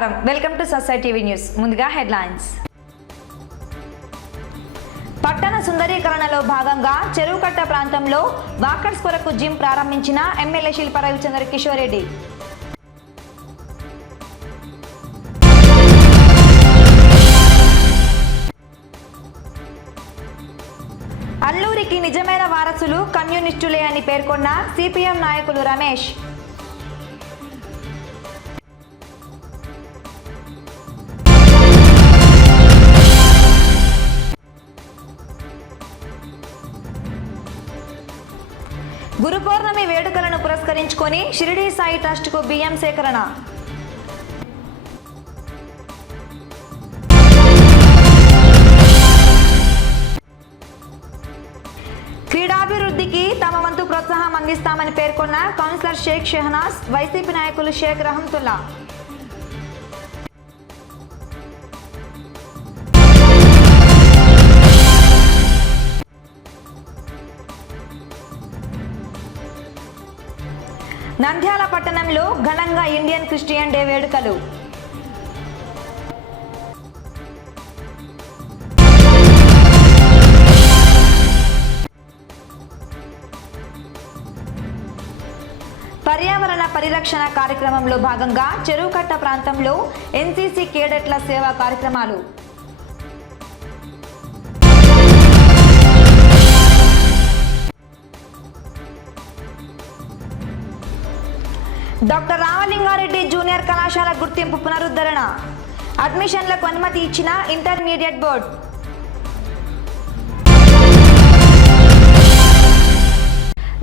నమస్కారం, welcome to society TV news. ముందుగా headlines. పట్టణ సుందరీకరణలో భాగంగా చెరువుకట్ట ప్రాంతంలో వాకర్స్ కొరకు జిమ్ ప్రారంభించిన ఎమ్మెల్యే శిల్ప రవిచంద్ర కిషోర్ రెడ్డి. అల్లూరికి నిజమైన వారసులు కమ్యూనిస్టులే అని పేర్కొన్న సిపిఎం నాయకులు రమేష్. గురు పౌర్ణమి వేడుకలను పురస్కరించుకొని షిరిడి సాయి ట్రస్టుకు బియ్యం సేకరణ. క్రీడాభివృద్ధికి తమ వంతు ప్రోత్సాహం అందిస్తామని పేర్కొన్న కౌన్సిలర్ షేక్ షెహనాజ్, వైసీపీ నాయకులు షేక్ రహమతుల్లా. నంద్యాల పట్టణంలో ఘనంగా ఇండియన్ క్రిస్టియన్ డే వేడుకలు. పర్యావరణ పరిరక్షణ కార్యక్రమంలో భాగంగా చెరువుకట్ట ప్రాంతంలో ఎన్సీసీ కేడెట్ల సేవా కార్యక్రమాలు. డాక్టర్ రామలింగారెడ్డి జూనియర్ కళాశాల గుర్తింపు పునరుద్ధరణ. అడ్మిషన్లకు అనుమతి ఇచ్చిన ఇంటర్మీడియట్ బోర్డు.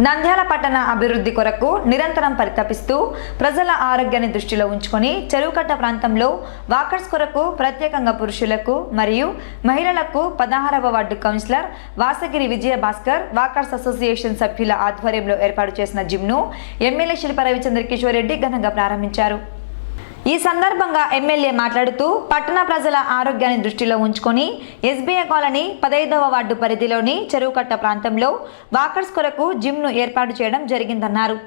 నంద్యాల పట్టణ అభివృద్ధి కొరకు నిరంతరం పరితపిస్తూ ప్రజల ఆరోగ్యాన్ని దృష్టిలో ఉంచుకొని చెరువుకట్ట ప్రాంతంలో వాకర్స్ కొరకు ప్రత్యేకంగా పురుషులకు మరియు మహిళలకు 16వ ward councillor Vasagiri Vijayabhaskar walkers association సభ్యుల ఆధ్వర్యంలో ఏర్పాటు చేసిన జిమ్ను ఎమ్మెల్యే శిల్ప రవిచంద్ర కిషోర్ రెడ్డి ఘనంగా ప్రారంభించారు. ఈ సందర్భంగా ఎమ్మెల్యే మాట్లాడుతూ పట్టణ ప్రజల ఆరోగ్యాన్ని దృష్టిలో ఉంచుకొని ఎస్బీఐ కాలనీ 15వ వార్డు పరిధిలోని చెరువుకట్ట ప్రాంతంలో వాకర్స్ కొరకు జిమ్ను ఏర్పాటు చేయడం జరిగిందన్నారు.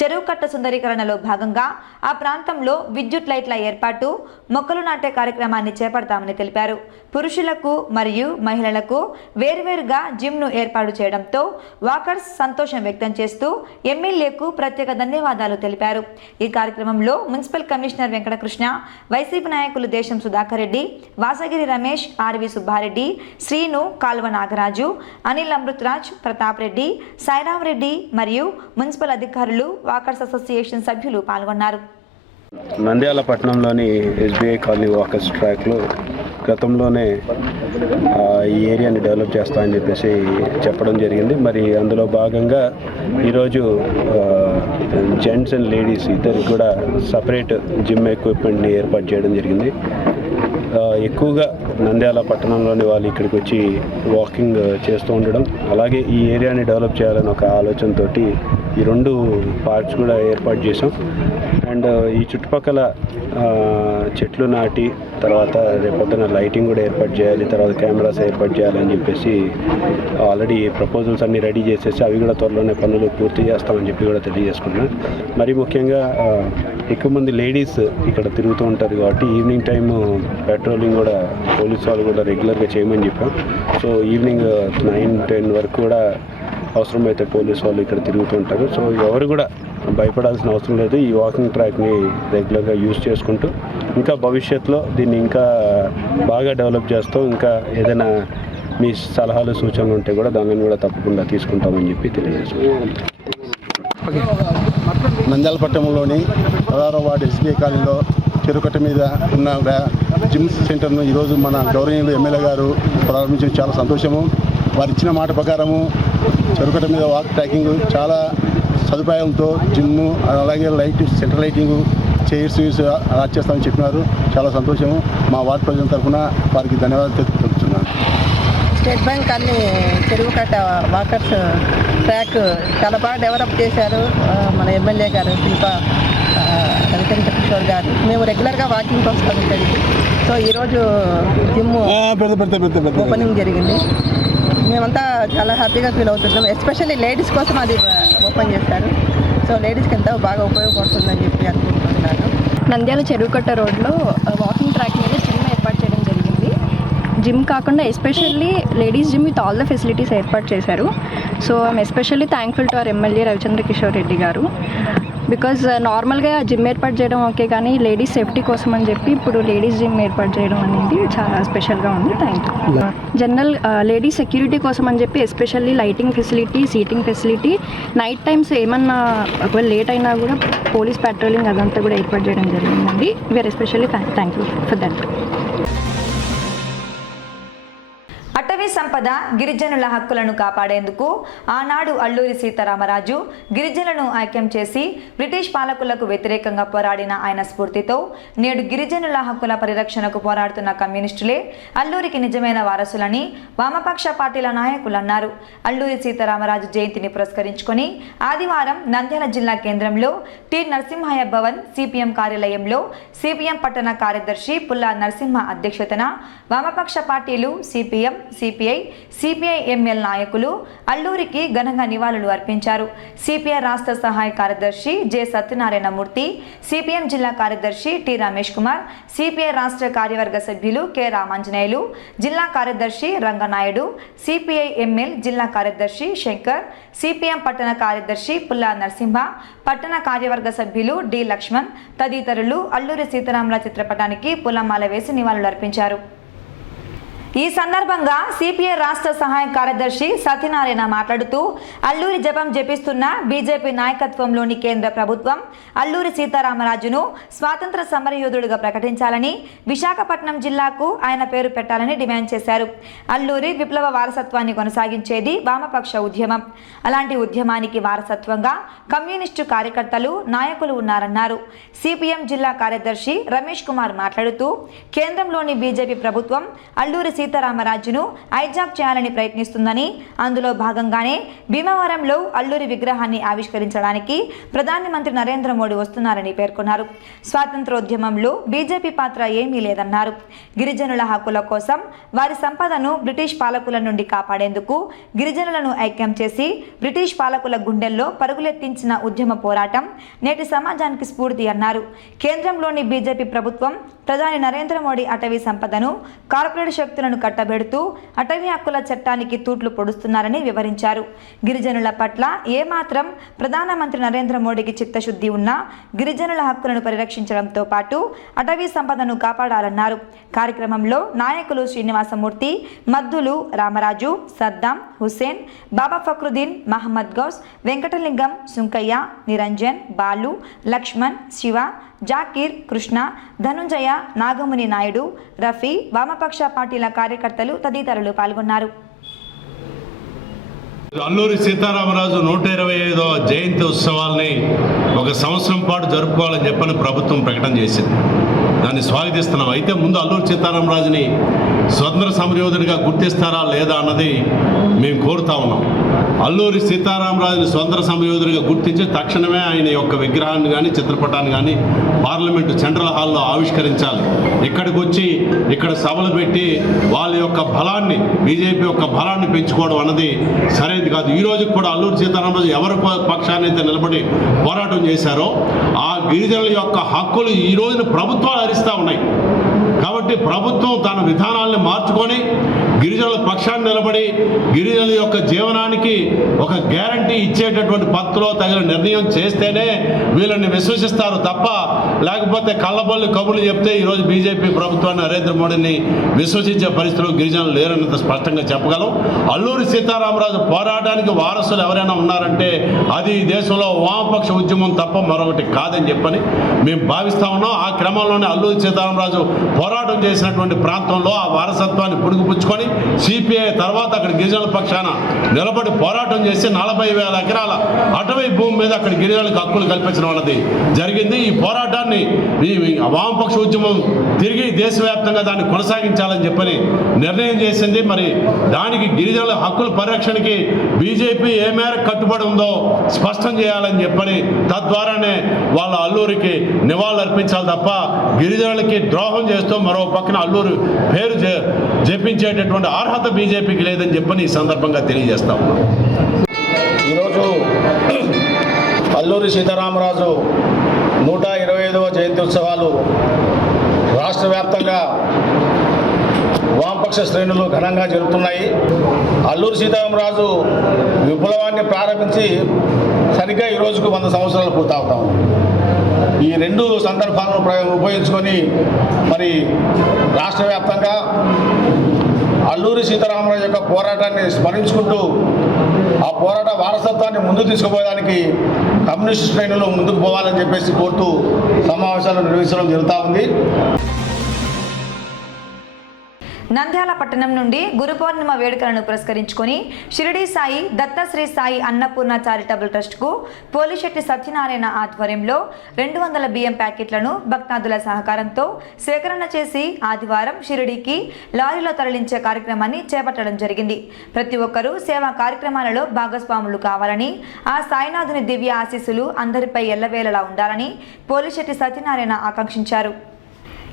చెరువుకట్ట సుందరీకరణలో భాగంగా ఆ ప్రాంతంలో విద్యుత్ లైట్ల ఏర్పాటు, మొక్కలు నాటే కార్యక్రమాన్ని చేపడతామని తెలిపారు. పురుషులకు మరియు మహిళలకు వేర్వేరుగా జిమ్ను ఏర్పాటు చేయడంతో వాకర్స్ సంతోషం వ్యక్తం చేస్తూ ఎమ్మెల్యేకు ప్రత్యేక ధన్యవాదాలు తెలిపారు. ఈ కార్యక్రమంలో మున్సిపల్ కమిషనర్ వెంకటకృష్ణ, వైసీపీ నాయకులు దేశం సుధాకర్ రెడ్డి, వాసగిరి రమేష్, ఆర్వి సుబ్బారెడ్డి, శ్రీను, కాల్వ నాగరాజు, అనిల్ అమృతరాజ్, ప్రతాప్ రెడ్డి, సాయిరాం రెడ్డి మరియు మున్సిపల్ అధికారులు, వాకర్స్ అసోసియేషన్ సభ్యులు పాల్గొన్నారు. నంద్యాల పట్టణంలోని ఎస్బీఐ కాలనీ వాకర్స్ ట్రాక్లో గతంలోనే ఈ ఏరియాని డెవలప్ చేస్తామని చెప్పేసి చెప్పడం జరిగింది. మరి అందులో భాగంగా ఈరోజు జెంట్స్ అండ్ లేడీస్ ఇద్దరికి కూడా సపరేట్ జిమ్ ఎక్విప్మెంట్ని ఏర్పాటు చేయడం జరిగింది. ఎక్కువగా నంద్యాల పట్టణంలోని వాళ్ళు ఇక్కడికి వచ్చి వాకింగ్ చేస్తూ ఉండడం, అలాగే ఈ ఏరియాని డెవలప్ చేయాలని ఒక ఆలోచనతో ఈ 2 పార్క్స్ కూడా ఏర్పాటు చేసాం. అండ్ ఈ చుట్టుపక్కల చెట్లు నాటి తర్వాత రేపొద్దున లైటింగ్ కూడా ఏర్పాటు చేయాలి, తర్వాత కెమెరాస్ ఏర్పాటు చేయాలని చెప్పేసి ఆల్రెడీ ప్రపోజల్స్ అన్నీ రెడీ చేసేసి అవి కూడా త్వరలోనే పనులు పూర్తి చేస్తామని చెప్పి కూడా తెలియజేసుకుంటున్నాను. మరి ముఖ్యంగా ఎక్కువ మంది లేడీస్ ఇక్కడ తిరుగుతూ ఉంటారు కాబట్టి ఈవినింగ్ టైము పెట్రోలింగ్ కూడా పోలీస్ వాళ్ళు కూడా రెగ్యులర్గా చేయమని చెప్పాం. సో ఈవినింగ్ 9-10 వరకు కూడా అవసరమైతే పోలీస్ వాళ్ళు ఇక్కడ తిరుగుతూ ఉంటారు. సో ఎవరు కూడా భయపడాల్సిన అవసరం లేదు. ఈ వాకింగ్ ట్రాక్ని రెగ్యులర్గా యూజ్ చేసుకుంటూ ఇంకా భవిష్యత్తులో దీన్ని ఇంకా బాగా డెవలప్ చేస్తూ ఇంకా ఏదైనా మీ సలహాలు సూచనలు ఉంటే కూడా దానిని కూడా తప్పకుండా తీసుకుంటామని చెప్పి తెలియజేస్తున్నాం. నంద్యాల పట్టణంలోని 16వ వార్డు ఎస్బీఐ కాలనీలో చెరువుకట్ట మీద ఉన్న జిమ్ సెంటర్ను ఈరోజు మన గౌరవనీయులు ఎమ్మెల్యే గారు ప్రారంభించడం చాలా సంతోషము. వారు ఇచ్చిన మాట ప్రకారము చెరువుకట్ట మీద వాక్ ట్రాకింగ్ చాలా సదుపాయంతో జిమ్ము, అలాగే లైట్, సెంట్రల్ లైటింగ్, చైర్స్ అలా చేస్తామని చెప్పినారు. చాలా సంతోషము. మా వార్డు ప్రజల తరఫున వారికి ధన్యవాదాలు తెలుపుతున్నాను. స్టేట్ బ్యాంక్ అన్ని చెరువుకట్ట వాకర్స్ ట్రాక్ చాలా బాగా డెవలప్ చేశారు మన ఎమ్మెల్యే గారు శిల్ప రవిచంద్ర కిషోర్ గారు. మేము రెగ్యులర్గా వాకింగ్కి వస్తాం ఇక్కడికి. సో ఈరోజు జిమ్ ఓపెనింగ్ జరిగింది. మేమంతా చాలా హ్యాపీగా ఫీల్ అవుతున్నాం. ఎస్పెషల్లీ లేడీస్ కోసం అది ఓపెన్ చేశారు. సో లేడీస్కి ఎంతో బాగా ఉపయోగపడుతుందని చెప్పి అనుకుంటున్నాను. నంద్యాల చెరువుకట్ట రోడ్లో వాకింగ్ ట్రాక్ మీద జిమ్ ఏర్పాటు చేయడం జరిగింది. జిమ్ కాకుండా especially ladies gym with all the facilities ఏర్పాటు చేశారు. So I'm especially thankful to our MLA Ravichandra Kishore Reddy గారు. బికాజ్ నార్మల్గా జిమ్ ఏర్పాటు చేయడం ఓకే, కానీ లేడీస్ సేఫ్టీ కోసం అని చెప్పి ఇప్పుడు లేడీస్ జిమ్ ఏర్పాటు చేయడం అనేది చాలా స్పెషల్గా ఉంది. Thank you. General ladies security కోసం అని చెప్పి especially lighting facility, seating facility, night times ఏమన్నా ఒకవేళ లేట్ అయినా కూడా పోలీస్ పెట్రోలింగ్ అదంతా కూడా ఏర్పాటు చేయడం జరిగిందండి. We are especially thank you for that. అటవీ సంపద, గిరిజనుల హక్కులను కాపాడేందుకు ఆనాడు అల్లూరి సీతారామరాజు గిరిజనులను ఐక్యం చేసి బ్రిటిష్ పాలకులకు వ్యతిరేకంగా పోరాడిన ఆయన స్ఫూర్తితో నేడు గిరిజనుల హక్కుల పరిరక్షణకు పోరాడుతున్న కమ్యూనిస్టులే అల్లూరికి నిజమైన వారసులని వామపక్ష పార్టీల నాయకులు అన్నారు. అల్లూరి సీతారామరాజు జయంతిని పురస్కరించుకొని ఆదివారం నంద్యాల జిల్లా కేంద్రంలో టి నరసింహయ్య భవన్ సిపిఎం కార్యాలయంలో సిపిఎం పట్టణ కార్యదర్శి పుల్లా నరసింహ అధ్యక్షతన వామపక్ష పార్టీలు సిపిఎం, సిపిఐ, సిపిఐఎంఎల్ నాయకులు అల్లూరికి ఘనంగా నివాళులు అర్పించారు. సిపిఐ రాష్ట్ర సహాయ కార్యదర్శి జె సత్యనారాయణమూర్తి, సిపిఎం జిల్లా కార్యదర్శి టి రమేష్ కుమార్, సిపిఐ రాష్ట్ర కార్యవర్గ సభ్యులు కె రామాంజనేయులు, జిల్లా కార్యదర్శి రంగనాయుడు, సిపిఐఎంఎల్ జిల్లా కార్యదర్శి శంకర్, సిపిఎం పట్టణ కార్యదర్శి పుల్లా నరసింహ, పట్టణ కార్యవర్గ సభ్యులు డి లక్ష్మణ్ తదితరులు అల్లూరి సీతారామరాజు చిత్రపటానికి పూలమాల వేసి నివాళులు అర్పించారు. ఈ సందర్భంగా సిపిఐ రాష్ట్ర సహాయ కార్యదర్శి సత్యనారాయణ మాట్లాడుతూ అల్లూరి జపం జపిస్తున్న బీజేపీ నాయకత్వంలోని కేంద్ర ప్రభుత్వం అల్లూరి సీతారామరాజును స్వాతంత్ర సమరయోధుడిగా ప్రకటించాలని, విశాఖపట్నం జిల్లాకు ఆయన పేరు పెట్టాలని డిమాండ్ చేశారు. అల్లూరి విప్లవ వారసత్వాన్ని కొనసాగించేది వామపక్ష ఉద్యమం. అలాంటి ఉద్యమానికి వారసత్వంగా కమ్యూనిస్టు కార్యకర్తలు, నాయకులు ఉన్నారన్నారు. సిపిఎం జిల్లా కార్యదర్శి రమేష్ కుమార్ మాట్లాడుతూ కేంద్రంలోని బీజేపీ ప్రభుత్వం అల్లూరి సీతారామరాజును హైజాక్ చేయాలని ప్రయత్నిస్తుందని, అందులో భాగంగానే భీమవరంలో అల్లూరి విగ్రహాన్ని ఆవిష్కరించడానికి ప్రధాని మంత్రి నరేంద్ర మోడీ వస్తున్నారని పేర్కొన్నారు. స్వాతంత్రోద్యమంలో బీజేపీ పాత్ర ఏమీ లేదన్నారు. గిరిజనుల హక్కుల కోసం, వారి సంపదను బ్రిటిష్ పాలకుల నుండి కాపాడేందుకు గిరిజనులను ఐక్యం చేసి బ్రిటిష్ పాలకుల గుండెల్లో పరుగులెత్తించిన ఉద్యమ పోరాటం నేటి సమాజానికి స్ఫూర్తి అన్నారు. కేంద్రంలోని బీజేపీ ప్రభుత్వం ప్రధాని నరేంద్ర మోడీ అటవీ సంపదను కార్పొరేట్ శక్తులను కట్టబెడుతూ అటవీ హక్కుల చట్టానికి తూట్లు పొడుస్తున్నారని వివరించారు. గిరిజనుల పట్ల ఏమాత్రం ప్రధానమంత్రి నరేంద్ర మోడీకి చిత్తశుద్ధి ఉన్నా గిరిజనుల హక్కులను పరిరక్షించడంతో పాటు అటవీ సంపదను కాపాడాలన్నారు. కార్యక్రమంలో నాయకులు శ్రీనివాసమూర్తి, మద్దులు రామరాజు, సద్దాం, హుసేన్, బాబా ఫక్రుద్దీన్, మహమ్మద్ గౌస్, వెంకటలింగం, సుంకయ్య, నిరంజన్, బాలు, లక్ష్మణ్, శివ, జాకీర్, కృష్ణ, ధనుంజయ, నాగముని నాయుడు, రఫీ, వామపక్ష పార్టీల కార్యకర్తలు తదితరులు పాల్గొన్నారు. అల్లూరి సీతారామరాజు 125వ జయంతి ఉత్సవాల్ని ఒక సంవత్సరం పాటు జరుపుకోవాలని చెప్పని ప్రభుత్వం ప్రకటన చేసింది. దాన్ని స్వాగతిస్తున్నాం. అయితే ముందు అల్లూరి సీతారామరాజుని స్వతంత్ర సమరయోధుడిగా గుర్తిస్తారా లేదా అన్నది మేము కోరుతా ఉన్నాం. అల్లూరి సీతారామరాజుని స్వతంత్ర సమరయోధుడిగా గుర్తించి తక్షణమే ఆయన యొక్క విగ్రహాన్ని కానీ చిత్రపటాన్ని కానీ పార్లమెంటు సెంట్రల్ హాల్లో ఆవిష్కరించాలి. ఇక్కడికి వచ్చి ఇక్కడ సభలు పెట్టి వాళ్ళ యొక్క బలాన్ని, బీజేపీ యొక్క బలాన్ని పెంచుకోవడం అన్నది సరైనది కాదు. ఈ రోజు కూడా అల్లూరి సీతారామరాజు ఎవరి పక్షాన్ని అయితే నిలబడి పోరాటం చేశారో ఆ గిరిజనుల యొక్క హక్కులు ఈ రోజున ప్రభుత్వాలు హరిస్తూ ఉన్నాయి. కాబట్టి ప్రభుత్వం తన విధానాలను మార్చుకొని గిరిజనుల పక్షాన్ని నిలబడి గిరిజనుల యొక్క జీవనానికి ఒక గ్యారంటీ ఇచ్చేటటువంటి పద్ధతిలో తగిన నిర్ణయం చేస్తేనే వీళ్ళని విశ్వసిస్తారు తప్ప లేకపోతే కళ్ళబొల్లి కబుర్లు చెప్తే ఈరోజు బీజేపీ ప్రభుత్వాన్ని నరేంద్ర మోడీని విశ్వసించే పరిస్థితిలో గిరిజనులు లేరన్నంత స్పష్టంగా చెప్పగలం. అల్లూరి సీతారామరాజు పోరాటానికి వారసులు ఎవరైనా ఉన్నారంటే అది దేశంలో వామపక్ష ఉద్యమం తప్ప మరొకటి కాదని చెప్పని మేము భావిస్తా ఉన్నాం. ఆ క్రమంలోనే అల్లూరి సీతారామరాజు పోరాటం చేసినటువంటి ప్రాంతంలో ఆ వారసత్వాన్ని పుణుకుపుచ్చుకొని సిపిఐ తర్వాత అక్కడ గిరిజనుల పక్షాన నిలబడి పోరాటం చేసి 40,000 ఎకరాల అటవీ భూమి మీద అక్కడ గిరిజనులకు హక్కులు కల్పించడం అన్నది జరిగింది. ఈ పోరాటాన్ని ఈ వామపక్ష ఉద్యమం తిరిగి దేశవ్యాప్తంగా దాన్ని కొనసాగించాలని చెప్పని నిర్ణయం చేసింది. మరి దానికి గిరిజనుల హక్కుల పరిరక్షణకి బీజేపీ ఏ మేరకు కట్టుబడి ఉందో స్పష్టం చేయాలని చెప్పని తద్వారానే వాళ్ళ అల్లూరికి నివాళులు అర్పించాలి తప్ప గిరిజనులకి ద్రోహం చేస్తూ మరో పక్కన అల్లూరు పేరు జపించేటటువంటి అర్హత బీజేపీకి లేదని చెప్పని ఈ సందర్భంగా తెలియజేస్తాం. ఈరోజు అల్లూరి సీతారామరాజు 125వ జయంతి ఉత్సవాలు రాష్ట్ర వ్యాప్తంగా వామపక్ష శ్రేణులు ఘనంగా జరుగుతున్నాయి. అల్లూరి సీతారామరాజు విప్లవాన్ని ప్రారంభించి సరిగ్గా ఈ రోజుకు 100 సంవత్సరాలు పూర్తవుతాం. ఈ రెండు సందర్భాలను ఉపయోగించుకొని మరి రాష్ట్ర వ్యాప్తంగా అల్లూరి సీతారామరాజు యొక్క పోరాటాన్ని స్మరించుకుంటూ ఆ పోరాట వారసత్వాన్ని ముందుకు తీసుకుపోవడానికి కమ్యూనిస్ట్ శ్రేణులు ముందుకు పోవాలని చెప్పేసి కోరుతూ సమావేశాలు నిర్వహించడం జరుగుతూ ఉంది. నంద్యాల పట్టణం నుండి గురు పౌర్ణిమ వేడుకలను పురస్కరించుకొని షిరిడి సాయి దత్తశ్రీ సాయి అన్నపూర్ణ చారిటబుల్ ట్రస్ట్కు పోలిశెట్టి సత్యనారాయణ ఆధ్వర్యంలో 200 బియ్యం ప్యాకెట్లను భక్తాదుల సహకారంతో సేకరణ చేసి ఆదివారం షిరిడికి లారీలో తరలించే కార్యక్రమాన్ని చేపట్టడం జరిగింది. ప్రతి ఒక్కరూ సేవా కార్యక్రమాలలో భాగస్వాములు కావాలని, ఆ సాయినాథుని దివ్య ఆశీస్సులు అందరిపై ఎల్లవేళలా ఉండాలని పోలిశెట్టి సత్యనారాయణ ఆకాంక్షించారు.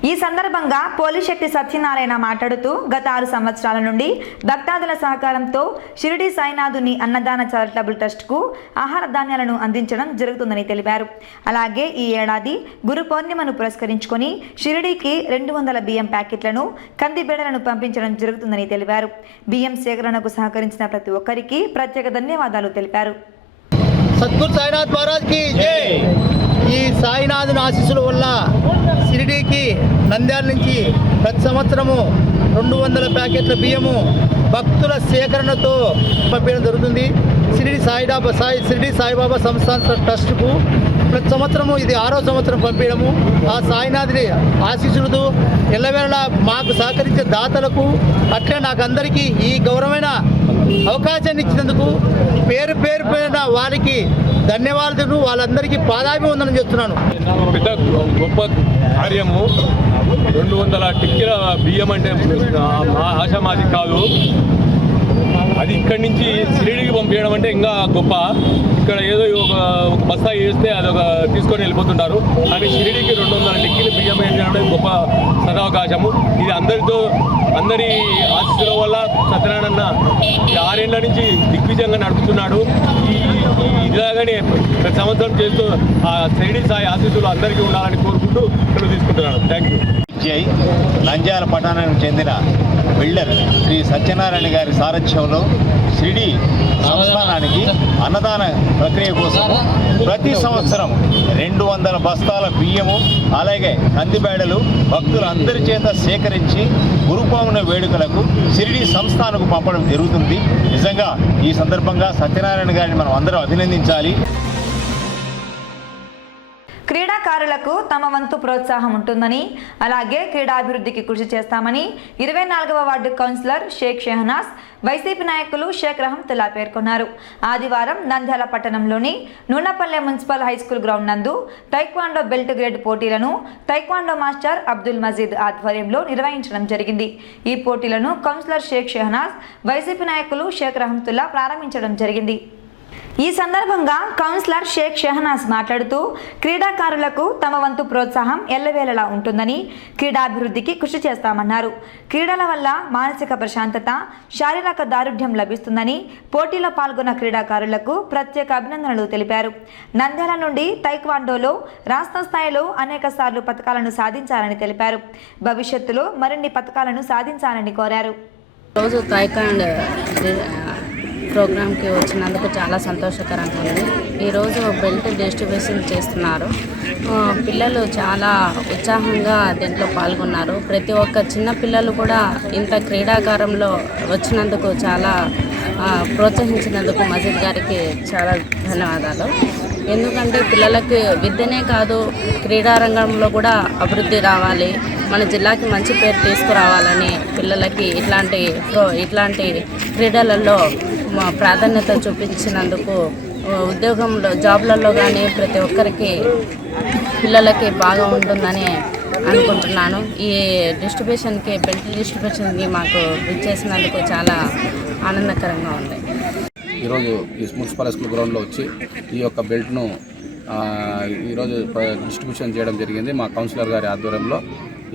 ఈ సందర్భంగా పోలిశెట్టి సత్యనారాయణ మాట్లాడుతూ గత 6 సంవత్సరాల నుండి భక్తాదుల సహకారంతో షిరిడి సాయినాథుని అన్నదాన చారిటబుల్ ట్రస్ట్కు ఆహార ధాన్యాలను అందించడం జరుగుతుందని తెలిపారు. అలాగే ఈ ఏడాది గురు పౌర్ణిమను పురస్కరించుకొని షిరిడికి 200 బియ్యం ప్యాకెట్లను, కందిబేడలను పంపించడం జరుగుతుందని తెలిపారు. బియ్యం సేకరణకు సహకరించిన ప్రతి ఒక్కరికి ప్రత్యేక ధన్యవాదాలు తెలిపారు. సద్గురు సాయినాథ్ మహారాజ్ కి జై. ఈ సాయినాథుని ఆశీస్సుల వల్ల షిరిడీకి నంద్యాల నుంచి ప్రతి సంవత్సరము 200 ప్యాకెట్ల బియ్యము భక్తుల సేకరణతో పంపించడం జరుగుతుంది. షిరిడి సాయిబాబా సంస్థాన ట్రస్ట్కు ప్రతి సంవత్సరము ఇది 6వ సంవత్సరం పంపించడము. ఆ సాయినాథుని ఆశీస్సులతో ఎల్లవేళలా మాకు సహకరించే దాతలకు అట్లే నాకు అందరికీ ఈ గౌరవమైన అవకాశాన్ని ఇచ్చినందుకు పేరు పైన వారికి ధన్యవాదాలు, వాళ్ళందరికీ పాదాభివందనం చేస్తున్నాను. పెద్ద గొప్ప కార్యము 200 టిక్కెల బియ్యం అంటే ఆశామాది కాదు. అది ఇక్కడి నుంచి షిరిడీకి పంపించడం అంటే ఇంకా గొప్ప. ఇక్కడ ఏదో ఒక బస్తా వేస్తే అదొక తీసుకొని వెళ్ళిపోతుంటారు. కానీ షిరిడీకి 200 టిక్కీలు బియ్యం వేయడం గొప్ప సదవకాశము. ఇది అందరి ఆశీస్సుల వల్ల సత్యనారాయణ 6 ఏళ్ల నుంచి దిగ్విజయంగా నడుపుతున్నాడు. ఇలాగనే ప్రతి సంవత్సరం చేస్తూ ఆ షిరిడి సాయి ఆశీస్సులు అందరికీ ఉండాలని కోరుకుంటూ సెలవు తీసుకుంటున్నాను. Thank you. నంద్యాల పట్టణానికి చెందిన బిల్డర్ శ్రీ సత్యనారాయణ గారి సారథ్యంలో షిరిడి సంస్థానానికి అన్నదాన ప్రక్రియ కోసం ప్రతి సంవత్సరం 200 బస్తాల బియ్యము అలాగే కందిబేడలు భక్తులందరి చేత సేకరించి గురు పౌర్ణిమ వేడుకలకు షిరిడి సంస్థానకు పంపడం జరుగుతుంది. నిజంగా ఈ సందర్భంగా సత్యనారాయణ గారిని మనం అందరం అభినందించాలి. క్రీడాకారులకు తమ వంతు ప్రోత్సాహం ఉంటుందని, అలాగే క్రీడాభివృద్ధికి కృషి చేస్తామని 24వ ward councillor Shaik Shehnaz, YCP నాయకులు షేక్ రహమతుల్లా పేర్కొన్నారు. ఆదివారం నంద్యాల పట్టణంలోని నూనపల్లె మున్సిపల్ హైస్కూల్ గ్రౌండ్ నందు టైక్వాండో బెల్ట్ గ్రేడ్ పోటీలను టైక్వాండో మాస్టర్ అబ్దుల్ మజీద్ ఆధ్వర్యంలో నిర్వహించడం జరిగింది. ఈ పోటీలను కౌన్సిలర్ షేక్ షెహనాజ్, వైసీపీ నాయకులు షేక్ రహమతుల్లా ప్రారంభించడం జరిగింది. ఈ సందర్భంగా కౌన్సిలర్ షేక్ షెహనాజ్ మాట్లాడుతూ క్రీడాకారులకు తమ వంతు ప్రోత్సాహం ఎల్లవేళలా ఉంటుందని, క్రీడాభివృద్ధికి కృషి చేస్తామన్నారు. క్రీడల వల్ల మానసిక ప్రశాంతత, శారీరక దారుఢ్యం లభిస్తుందని పోటీలో పాల్గొన్న క్రీడాకారులకు ప్రత్యేక అభినందనలు తెలిపారు. నంద్యాల నుండి టైక్వాండోలో రాష్ట్ర స్థాయిలో అనేక సార్లు పథకాలను సాధించాలని తెలిపారు. భవిష్యత్తులో మరిన్ని పథకాలను సాధించాలని కోరారు. రోజు టైక్వాండో ప్రోగ్రామ్కి వచ్చినందుకు చాలా సంతోషకరంగా ఉంది. ఈరోజు బెల్ట్ డిస్ట్రిబ్యూషన్ చేస్తున్నారు. పిల్లలు చాలా ఉత్సాహంగా దీంట్లో పాల్గొన్నారు. ప్రతి ఒక్క చిన్న పిల్లలు కూడా ఇంత క్రీడాకారంలో వచ్చినందుకు చాలా ప్రోత్సహించినందుకు మజీద్ గారికి చాలా ధన్యవాదాలు. ఎందుకంటే పిల్లలకి విద్యనే కాదు, క్రీడారంగంలో కూడా అభివృద్ధి రావాలి, మన జిల్లాకి మంచి పేరు తీసుకురావాలని పిల్లలకి ఇట్లాంటి క్రీడలలో ప్రాధాన్యత చూపించినందుకు ఉద్యోగంలో జాబ్లలో కానీ ప్రతి ఒక్కరికి పిల్లలకి బాగా ఉంటుందని అనుకుంటున్నాను. ఈ డిస్ట్రిబ్యూషన్కి బెల్ట్ డిస్ట్రిబ్యూషన్కి మాకు ఇచ్చేసినందుకు చాలా ఆనందకరంగా ఉంది. ఈరోజు ఈ మున్సిపల్ స్కూల్ గ్రౌండ్లో వచ్చి ఈ యొక్క బెల్ట్ను ఈరోజు డిస్ట్రిబ్యూషన్ చేయడం జరిగింది మా కౌన్సిలర్ గారి ఆధ్వర్యంలో.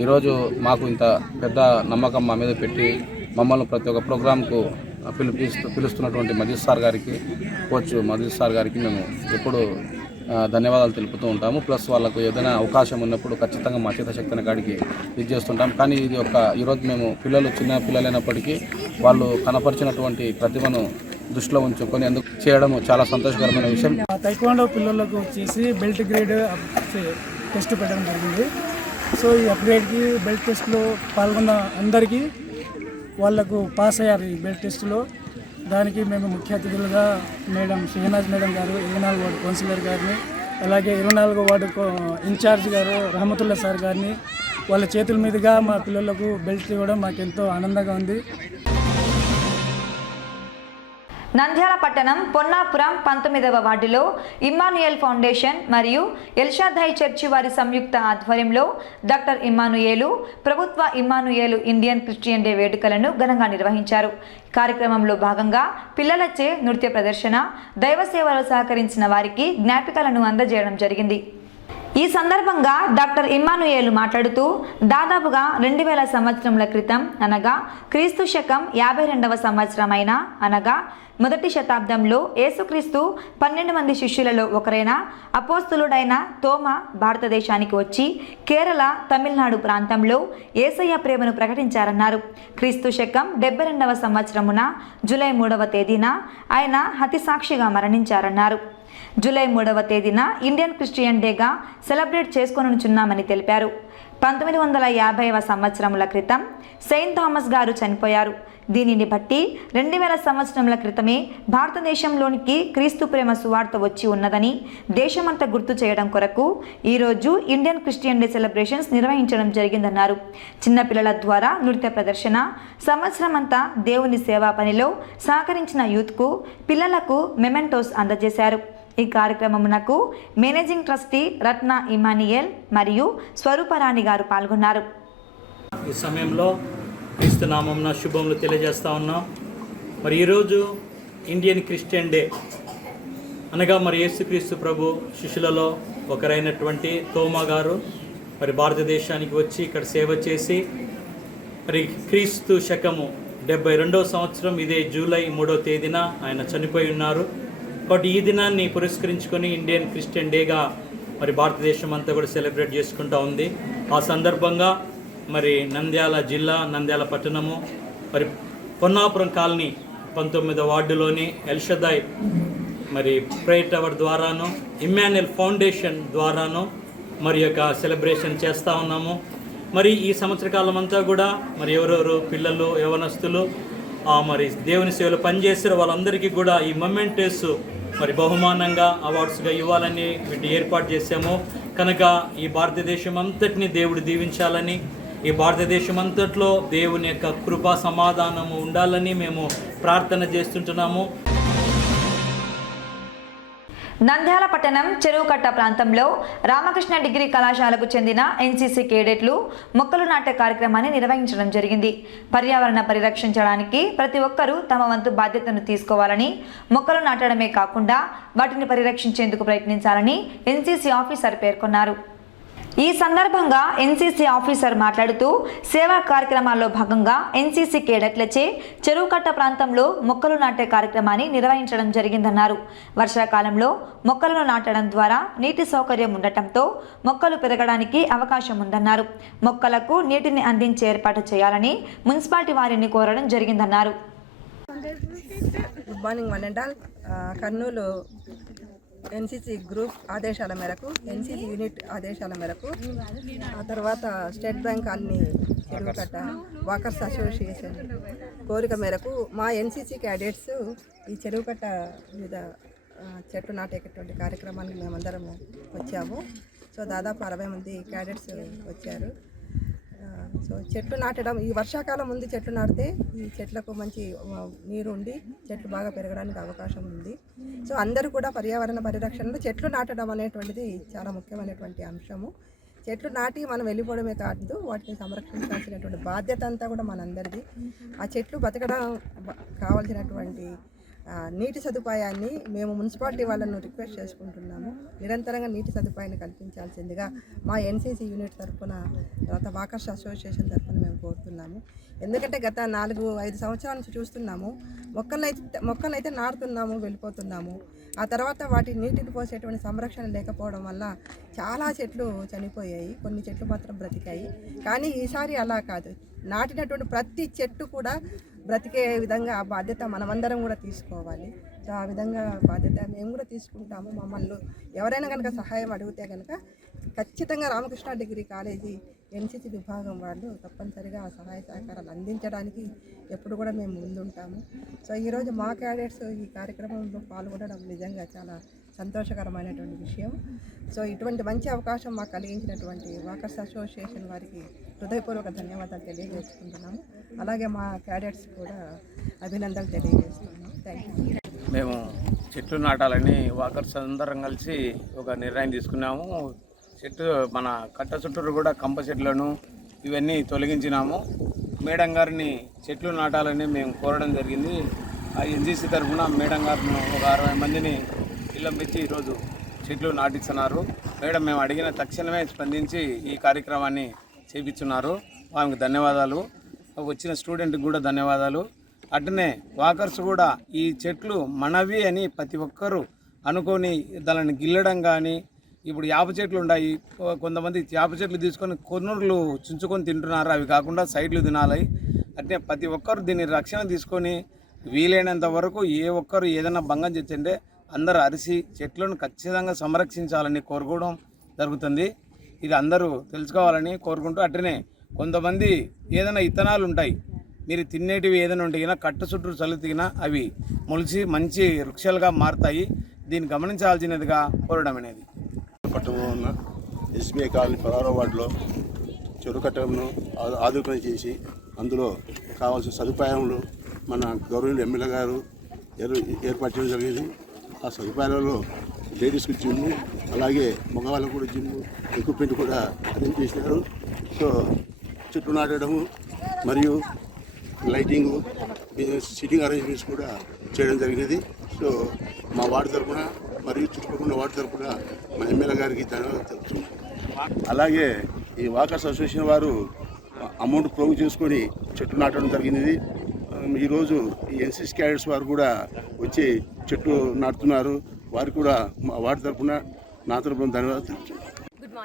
ఈరోజు మాకు ఇంత పెద్ద నమ్మకం మా మీద పెట్టి మమ్మల్ని ప్రతి ఒక్క ప్రోగ్రాంకు పిలుస్తున్నటువంటి మజీద్ సార్ గారికి, కోచ్ మజీద్ సార్ గారికి మేము ఎప్పుడు ధన్యవాదాలు తెలుపుతూ ఉంటాము. ప్లస్ వాళ్ళకు ఏదైనా అవకాశం ఉన్నప్పుడు ఖచ్చితంగా మా చేతశక్తిని కాడికి ఇది చేస్తుంటాం. కానీ ఇది ఈరోజు మేము చిన్న పిల్లలైనప్పటికీ వాళ్ళు కనపరిచినటువంటి ప్రతిభను దృష్టిలో ఉంచుకొని ఎందుకు చేయడం చాలా సంతోషకరమైన విషయం. తైక్వాండో పిల్లలకు వచ్చేసి బెల్ట్ గ్రేడ్ టెస్ట్ పెట్టడం జరిగింది. సో ఈ అప్గ్రేడ్కి బెల్ట్ టెస్ట్లో పాల్గొన్న అందరికీ వాళ్లకు పాస్ అయ్యారు ఈ బెల్ట్ టెస్ట్లో. దానికి మేము ముఖ్య అతిథులుగా మేడం షెహనాజ్ మేడం గారు, 24 వార్డు కౌన్సిలర్ గారిని, అలాగే 24 వార్డు ఇన్ఛార్జ్ గారు రహమతుల్లా సార్ గారిని వాళ్ళ చేతుల మీదుగా మా పిల్లలకు బెల్ట్ ఇవ్వడం మాకెంతో ఆనందంగా ఉంది. నంద్యాల పట్టణం పొన్నాపురం 19వ వార్డులో ఇమ్మానుయేల్ ఫౌండేషన్ మరియు ఎల్షాదాయి చర్చి వారి సంయుక్త ఆధ్వర్యంలో డాక్టర్ ఇమ్మానుయేలు ప్రభుత్వ ఇమ్మానుయేలు ఇండియన్ క్రిస్టియన్ డే వేడుకలను ఘనంగా నిర్వహించారు. కార్యక్రమంలో భాగంగా పిల్లలచే నృత్య ప్రదర్శన, దైవ సేవలో సహకరించిన వారికి జ్ఞాపికలను అందజేయడం జరిగింది. ఈ సందర్భంగా డాక్టర్ ఇమ్మానుయేలు మాట్లాడుతూ దాదాపుగా 2000 సంవత్సరముల క్రితం అనగా క్రీస్తు శకం 52వ సంవత్సరమైన అనగా మొదటి శతాబ్దంలో యేసుక్రీస్తు 12 మంది శిష్యులలో ఒకరైన అపోస్తులుడైన తోమా భారతదేశానికి వచ్చి కేరళ, తమిళనాడు ప్రాంతంలో యేసయ్య ప్రేమను ప్రకటించారన్నారు. క్రీస్తు శకం 72వ సంవత్సరమున జూలై 3వ తేదీన ఆయన హతిసాక్షిగా మరణించారన్నారు. జూలై 3వ తేదీన ఇండియన్ క్రిస్టియన్ డేగా సెలబ్రేట్ చేసుకోనుచున్నామని తెలిపారు. 1950వ సంవత్సరముల క్రితం సెయింట్ థామస్ గారు చనిపోయారు. దీనిని బట్టి 2000 సంవత్సరముల క్రితమే భారతదేశంలోనికి క్రీస్తు ప్రేమ సువార్త వచ్చి ఉన్నదని దేశమంతా గుర్తు చేయడం కొరకు ఈరోజు ఇండియన్ క్రిస్టియన్ డే సెలబ్రేషన్స్ నిర్వహించడం జరిగిందన్నారు. చిన్నపిల్లల ద్వారా నృత్య ప్రదర్శన, సంవత్సరం అంతా దేవుని సేవా పనిలో సహకరించిన యూత్కు పిల్లలకు మెమెంటోస్ అందజేశారు. ఈ కార్యక్రమమునకు మేనేజింగ్ ట్రస్టీ రత్న ఇమానియల్ మరియు స్వరూపరాణి గారు పాల్గొన్నారు. ఈ సమయంలో క్రీస్తు నామమున శుభములు తెలియజేస్తా ఉన్నాం. మరి ఈరోజు ఇండియన్ క్రిస్టియన్ డే అనగా మరి యేసుక్రీస్తు ప్రభు శిష్యులలో ఒకరైనటువంటి తోమా గారు మరి భారతదేశానికి వచ్చి ఇక్కడ సేవ చేసి మరి క్రీస్తు శకము 72వ సంవత్సరం ఇదే జూలై 3వ తేదీన ఆయన చనిపోయి ఉన్నారు. కాబట్టి ఈ దినాన్ని పురస్కరించుకొని ఇండియన్ క్రిస్టియన్ డేగా మరి భారతదేశం అంతా కూడా సెలబ్రేట్ చేసుకుంటూ ఉంది. ఆ సందర్భంగా మరి నంద్యాల జిల్లా, నంద్యాల పట్టణము, మరి పొన్నాపురం కాలనీ 19వ వార్డులోని ఎల్షదాయ్ మరి ప్రేయర్ టవర్ ద్వారాను ఇమ్మాన్యుయేల్ ఫౌండేషన్ ద్వారాను మరి యొక్క సెలబ్రేషన్ చేస్తూ ఉన్నాము. మరి ఈ సంవత్సర కాలం అంతా కూడా మరి ఎవరెవరు పిల్లలు, యవనస్తులు మరి దేవుని సేవలు పనిచేసారు వాళ్ళందరికీ కూడా ఈ మొమెంటోస్ మరి బహుమానంగా అవార్డ్స్గా ఇవ్వాలని వీటిని ఏర్పాటు చేశాము. కనుక ఈ భారతదేశం అంతటిని దేవుడు దీవించాలని, ఈ భారతదేశం అంతట్లో దేవుని యొక్క కృపా సమాధానము ఉండాలని మేము ప్రార్థన చేస్తుంటున్నాము. నంద్యాల పట్టణం చెరువుకట్ట ప్రాంతంలో రామకృష్ణ డిగ్రీ కళాశాలకు చెందిన ఎన్సీసీ కేడెట్లు మొక్కలు నాటే కార్యక్రమాన్ని నిర్వహించడం జరిగింది. పర్యావరణ పరిరక్షించడానికి ప్రతి ఒక్కరూ తమ వంతు బాధ్యతను తీసుకోవాలని, మొక్కలు నాటడమే కాకుండా వాటిని పరిరక్షించేందుకు ప్రయత్నించాలని ఎన్సీసీ ఆఫీసర్ పేర్కొన్నారు. ఈ సందర్భంగా ఎన్సీసీ ఆఫీసర్ మాట్లాడుతూ సేవా కార్యక్రమాల్లో భాగంగా ఎన్సీసీ కేడెట్లచే చెరువుకట్ట ప్రాంతంలో మొక్కలు నాటే కార్యక్రమాన్ని నిర్వహించడం జరిగిందన్నారు. వర్షాకాలంలో మొక్కలను నాటడం ద్వారా నీటి సౌకర్యం ఉండటంతో మొక్కలు పెరగడానికి అవకాశం ఉందన్నారు. మొక్కలకు నీటిని అందించే ఏర్పాటు చేయాలని మున్సిపాలిటీ వారిని కోరడం జరిగిందన్నారు. Good morning one and all. Kurnool NCC group ఆదేశాల మేరకు, ఎన్సీసీ యూనిట్ ఆదేశాల మేరకు, ఆ తర్వాత స్టేట్ బ్యాంక్ కాలనీ చెరువుకట్ట వాకర్స్ అసోసియేషన్ కోరిక మేరకు మా ఎన్సీసీ క్యాడెట్స్ ఈ చెరువుకట్ట మీద చెట్టు నాటేటటువంటి కార్యక్రమానికి మేమందరం వచ్చాము. సో దాదాపు 60 మంది క్యాడెట్స్ వచ్చారు. సో చెట్లు నాటడం, ఈ వర్షాకాలం ముందు చెట్లు నాటితే ఈ చెట్లకు మంచి నీరు ఉండి చెట్లు బాగా పెరగడానికి అవకాశం ఉంది. సో అందరూ కూడా పర్యావరణ పరిరక్షణలో చెట్లు నాటడం అనేటువంటిది చాలా ముఖ్యమైనటువంటి అంశము. చెట్లు నాటి మనం వెళ్ళిపోవడమే కాదు, వాటిని సంరక్షించాల్సినటువంటి బాధ్యత అంతా కూడా మనందరిది. ఆ చెట్లు బతకడం కావాల్సినటువంటి నీటి సదుపాయాన్ని మేము మున్సిపాలిటీ వాళ్ళను రిక్వెస్ట్ చేసుకుంటున్నాము. నిరంతరంగా నీటి సదుపాయాన్ని కల్పించాల్సిందిగా మా ఎన్సీసీ యూనిట్ తరఫున, తర్వాత వాకర్స్ అసోసియేషన్ తరఫున మేము కోరుతున్నాము. ఎందుకంటే గత 4-5 సంవత్సరాల నుంచి చూస్తున్నాము, మొక్కలైతే నాటుతున్నాము, వెళ్ళిపోతున్నాము. ఆ తర్వాత వాటి నీటిని పోసేటువంటి సంరక్షణ లేకపోవడం వల్ల చాలా చెట్లు చనిపోయాయి, కొన్ని చెట్లు మాత్రం బ్రతికాయి. కానీ ఈసారి అలా కాదు, నాటినటువంటి ప్రతి చెట్టు కూడా బ్రతికే విధంగా ఆ బాధ్యత మనమందరం కూడా తీసుకోవాలి. సో ఆ విధంగా బాధ్యత మేము కూడా తీసుకుంటాము. మమ్మల్ని ఎవరైనా కనుక సహాయం అడిగితే కనుక ఖచ్చితంగా రామకృష్ణ డిగ్రీ కాలేజీ ఎన్సీసీ విభాగం వాళ్ళు తప్పనిసరిగా సహాయ సహకారాలు అందించడానికి ఎప్పుడు కూడా మేము ముందుంటాము. సో ఈరోజు మా క్యాడెట్స్ ఈ కార్యక్రమంలో పాల్గొనడం నిజంగా చాలా సంతోషకరమైనటువంటి విషయం. సో ఇటువంటి మంచి అవకాశం మాకు కలిగించినటువంటి వాకర్స్ అసోసియేషన్ వారికి హృదయపూర్వక ధన్యవాదాలు తెలియజేసుకుంటున్నాము. అలాగే మా క్యాడెట్స్ కూడా అభినందనలు తెలియజేస్తున్నాము. Thank you. మేము చెట్లు నాటాలని వాకర్స్ అందరం కలిసి ఒక నిర్ణయం తీసుకున్నాము. చెట్టు మన కట్ట చుట్టూరు కూడా కంప చెట్లను ఇవన్నీ తొలగించినాము. మేడం గారిని చెట్లు నాటాలని మేము కోరడం జరిగింది. ఆ ఎన్జీసీ తరఫున మేడం గారిని ఒక 60 మందిని పిలిపించి ఈరోజు చెట్లు నాటిస్తున్నారు. మేడం మేము అడిగిన తక్షణమే స్పందించి ఈ కార్యక్రమాన్ని చేపించున్నారు. వారికి ధన్యవాదాలు. వచ్చిన స్టూడెంట్కి కూడా ధన్యవాదాలు. అట్లనే వాకర్స్ కూడా ఈ చెట్లు మనవి అని ప్రతి ఒక్కరూ అనుకొని దానిని గిల్లడం కానీ, ఇప్పుడు యాప చెట్లు ఉన్నాయి, కొంతమంది యాప చెట్లు తీసుకొని కొన్నుర్లు చుంచుకొని తింటున్నారు, అవి కాకుండా సైడ్లు తినాలి. అంటే ప్రతి ఒక్కరు దీన్ని రక్షణ తీసుకొని వీలైనంత వరకు ఏ ఒక్కరు ఏదైనా భంగం చేస్తుంటే అందరూ అరిసి చెట్లను ఖచ్చితంగా సంరక్షించాలని కోరుకోవడం జరుగుతుంది. ఇది అందరూ తెలుసుకోవాలని కోరుకుంటూ, అట్లనే కొంతమంది ఏదైనా ఇత్తనాలు ఉంటాయి, మీరు తినేటివి ఏదైనా ఉంటే కట్టు చుట్టూ చల్లుతిగినా అవి మొలిచి మంచి వృక్షాలుగా మారుతాయి. దీన్ని గమనించాల్సినదిగా కోరడం అనేది. పట్టణంలో ఉన్న ఎస్బీఐ కాలనీ 16వ వార్డులో చెరువు కట్టను ఆధునికరణ చేసి అందులో కావాల్సిన సదుపాయాలు మన గవర్నమెంట్ ఎమ్మెల్యే గారు ఏర్పాటు చేయడం జరిగింది. ఆ సదుపాయాలలో లేడీస్కి జిమ్, అలాగే మగవాళ్ళకు కూడా జిమ్ ఎక్విప్మెంట్ కూడా అరేంజ్ చేసినారు. సో చెట్లు నాటడము మరియు లైటింగ్, సిట్టింగ్ అరేంజ్మెంట్స్ కూడా చేయడం జరిగినది. సో మా వార్డు తరఫున మరియు చుట్టుపక్కల వార్డు తరఫున మా ఎమ్మెల్యే గారికి ధన్యవాదాలు తెలుపుతున్నాం. అలాగే ఈ వాకర్స్ అసోసియేషన్ వారు అమౌంట్ ప్రోగు చేసుకొని చెట్లు నాటడం జరిగినది. ఈరోజు ఈ ఎన్సీసీ క్యాడెట్స్ వారు కూడా వచ్చి చెట్లు నాటుతున్నారు. వారికి కూడా మా వార్డు తరఫున నా తరఫున ధన్యవాదాలు తెలుపుతున్నాం. Good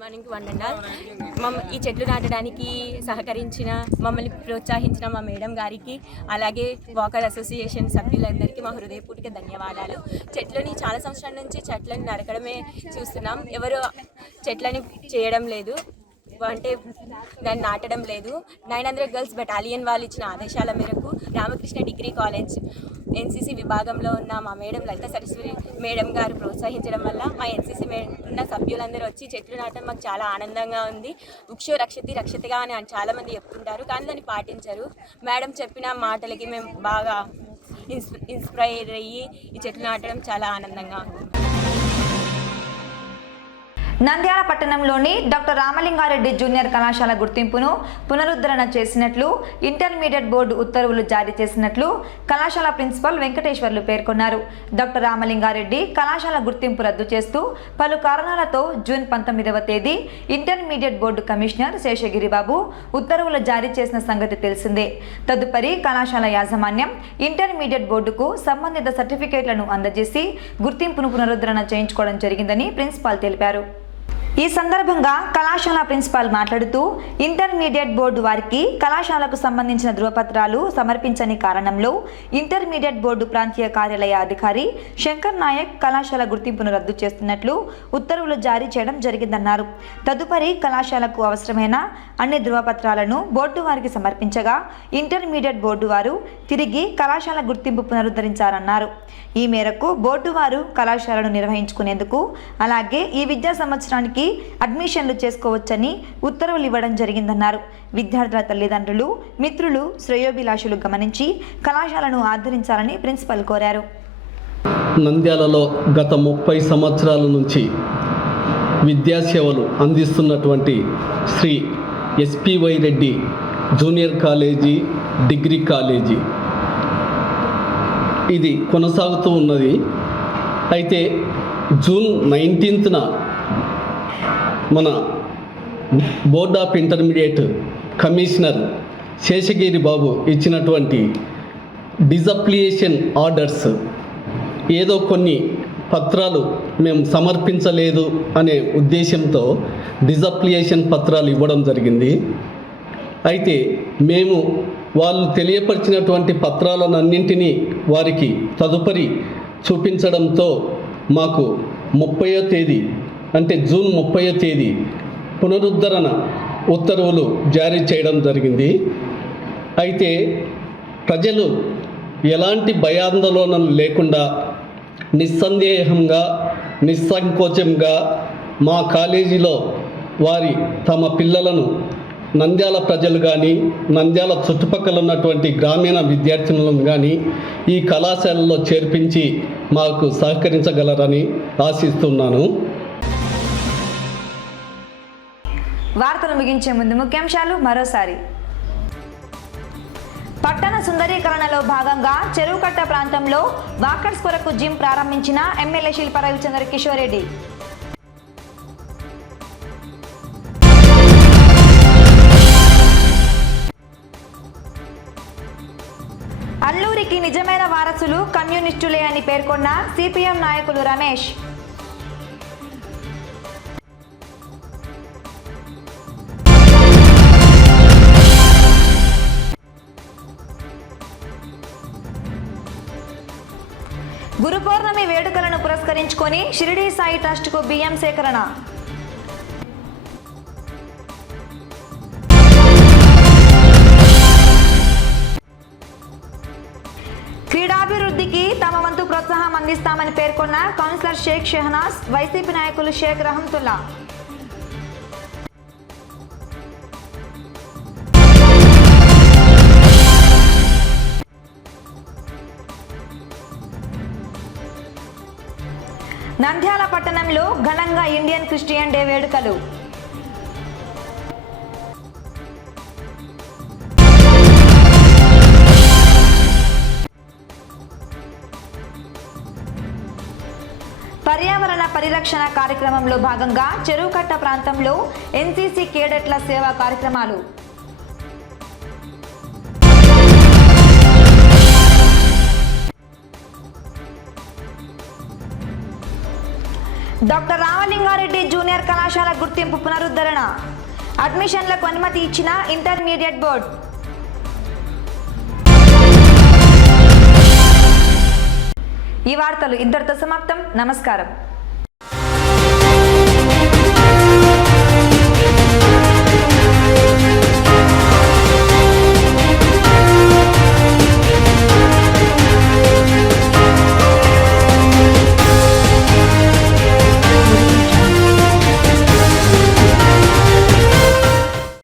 morning to one and all. ఈ చెట్లు నాటడానికి సహకరించిన, మమ్మల్ని ప్రోత్సహించిన మా మేడం గారికి, అలాగే వాకర్ అసోసియేషన్ సభ్యులందరికీ మా హృదయపూర్వక ధన్యవాదాలు. చెట్లని చాలా సంవత్సరాల నుంచి చెట్లని నరకడమే చూస్తున్నాం, ఎవరు చెట్లని చేయడం లేదు, అంటే దాన్ని నాటడం లేదు. 900 గర్ల్స్ బెటాలియన్ వాళ్ళు ఇచ్చిన ఆదేశాల మేరకు రామకృష్ణ డిగ్రీ కాలేజ్ ఎన్సీసీ విభాగంలో ఉన్న మా మేడం లలిత సరస్వతి మేడం గారు ప్రోత్సహించడం వల్ల మా ఎన్సీసీ ఉన్న సభ్యులందరూ వచ్చి చెట్లు నాటడం మాకు చాలా ఆనందంగా ఉంది. వృక్షో రక్షతి రక్షతిగా అని చాలామంది చెప్తుంటారు, కానీ దాన్ని పాటించరు. మేడం చెప్పిన మాటలకి మేము బాగా ఇన్స్పైర్ అయ్యి ఈ చెట్లు నాటడం చాలా ఆనందంగా ఉంది. నంద్యాల పట్టణంలోని డాక్టర్ రామలింగారెడ్డి జూనియర్ కళాశాల గుర్తింపును పునరుద్ధరణ చేసినట్లు ఇంటర్మీడియట్ బోర్డు ఉత్తర్వులు జారీ చేసినట్లు కళాశాల ప్రిన్సిపల్ వెంకటేశ్వర్లు పేర్కొన్నారు. డాక్టర్ రామలింగారెడ్డి కళాశాల గుర్తింపు రద్దు చేస్తూ పలు కారణాలతో జూన్ 19వ తేదీ ఇంటర్మీడియట్ బోర్డు కమిషనర్ శేషగిరిబాబు ఉత్తర్వులు జారీ చేసిన సంగతి తెలిసిందే. తదుపరి కళాశాల యాజమాన్యం ఇంటర్మీడియట్ బోర్డుకు సంబంధిత సర్టిఫికేట్లను అందజేసి గుర్తింపును పునరుద్ధరణ చేయించుకోవడం జరిగిందని ప్రిన్సిపాల్ తెలిపారు. ఈ సందర్భంగా కళాశాల ప్రిన్సిపాల్ మాట్లాడుతూ ఇంటర్మీడియట్ బోర్డు వారికి కళాశాలకు సంబంధించిన ధృవపత్రాలు సమర్పించని కారణంలో ఇంటర్మీడియట్ బోర్డు ప్రాంతీయ కార్యాలయ అధికారి శంకర్ నాయక్ కళాశాల గుర్తింపును రద్దు చేస్తున్నట్లు ఉత్తర్వులు జారీ చేయడం జరిగిందన్నారు. తదుపరి కళాశాలకు అవసరమైన అన్ని ధృవపత్రాలను బోర్డు వారికి సమర్పించగా ఇంటర్మీడియట్ బోర్డు వారు తిరిగి కళాశాల గుర్తింపు పునరుద్ధరించారన్నారు. ఈ మేరకు బోర్డు వారు కళాశాలను నిర్వహించుకునేందుకు, అలాగే ఈ విద్యా సంవత్సరానికి అడ్మిషన్లు చేసుకోవచ్చని ఉత్తర్వులు ఇవ్వడం జరిగిందన్నారు. విద్యార్థుల తల్లిదండ్రులు, మిత్రులు, శ్రేయోభిలాషులు గమనించి కళాశాలను ఆదరించాలని ప్రిన్సిపల్ కోరారు. నంద్యాలలో గత 30 సంవత్సరాల నుంచి విద్యాసేవలు అందిస్తున్నటువంటి Sri SPY Reddy junior college, degree college ఇది కొనసాగుతూ ఉన్నది. అయితే జూన్ 19న మన board of intermediate commissioner Seshagiri Babu ఇచ్చినటువంటి డిజప్లియేషన్ ఆర్డర్స్, ఏదో కొన్ని పత్రాలు మేము సమర్పించలేదు అనే ఉద్దేశంతో డిజప్లియేషన్ పత్రాలు ఇవ్వడం జరిగింది. అయితే మేము వాళ్ళు తెలియపరిచినటువంటి పత్రాలన్నింటినీ వారికి తదుపరి చూపించడంతో మాకు 30వ తేదీ అంటే జూన్ 30వ తేదీ పునరుద్ధరణ ఉత్తర్వులు జారీ చేయడం జరిగింది. అయితే ప్రజలు ఎలాంటి భయాందోళనలు లేకుండా నిస్సందేహంగా నిస్సంకోచంగా మా కాలేజీలో వారి తమ పిల్లలను నంద్యాల ప్రజలు కానీ నంద్యాల చుట్టుపక్కల ఉన్నటువంటి గ్రామీణ విద్యార్థులను కానీ ఈ కళాశాలలో చేర్పించి మాకు సహకరించగలరని ఆశిస్తున్నాను. వార్తలు ముగించే ముందు ముఖ్యాంశాలు మరోసారి. పట్టణ సుందరీకరణలో భాగంగా చెరువుకట్ట ప్రాంతంలో వాకర్స్ కొరకు జిమ్ ప్రారంభించిన ఎమ్మెల్యే శిల్ప రవిచంద్ర కిషోర్ రెడ్డి. అల్లూరికి నిజమైన వారసులు కమ్యూనిస్టులే అని పేర్కొన్న సిపిఎం నాయకులు రమేష్. గురు పౌర్ణమి వేడుకలను పురస్కరించుకొని షిరిడీ సాయి ట్రస్టుకు బియ్యం సేకరణ. క్రీడాభివృద్ధికి తమ వంతు ప్రోత్సాహం అందిస్తామని పేర్కొన్న కౌన్సిలర్ షేక్ షెహనాజ్, వైసీపీ నాయకులు షేక్ రహంతుల్లా. నంద్యాల పట్టణంలో ఘనంగా ఇండియన్ క్రిస్టియన్ డే వేడుకలు. పర్యావరణ పరిరక్షణ కార్యక్రమంలో భాగంగా చెరువుకట్ట ప్రాంతంలో ఎన్సీసీ కేడెట్ల సేవా కార్యక్రమాలు. డాక్టర్ రామలింగారెడ్డి జూనియర్ కళాశాల గుర్తింపు పునరుద్ధరణ. అడ్మిషన్లకు అనుమతి ఇచ్చిన ఇంటర్మీడియట్ బోర్డు. ఈ వార్తలు ఇంతటితో సమాప్తం. నమస్కారం.